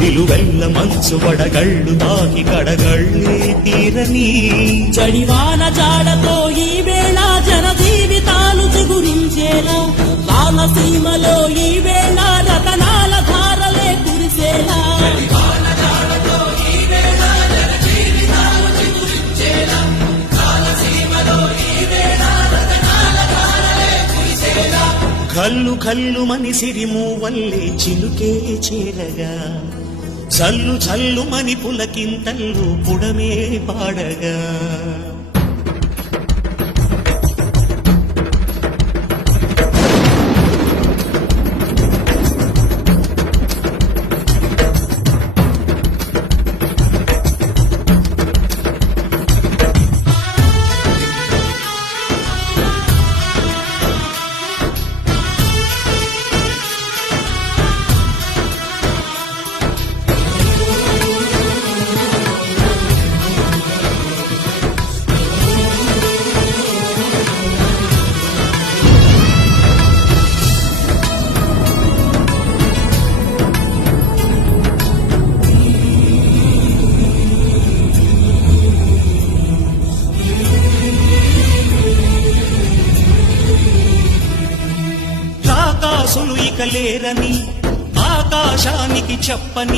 నిలువెల్ల మంచు వడగళ్ళు తాకి కడగళ్ళే తీరని జడివాన జాడతో ఈ వేళ జన జీవితాలు చిగురించేలా రామసీమలో ఈ వేళ రతనాల ధారలే కురిసేలా కల్లు కల్లు మని సిరిము వల్లే చిలుకే చేరగా చల్లు చల్లు మని పులకింతల్లు పుడమే పాడగా రాకాసులు ఇక లేరని ఆకాశానికి చెప్పని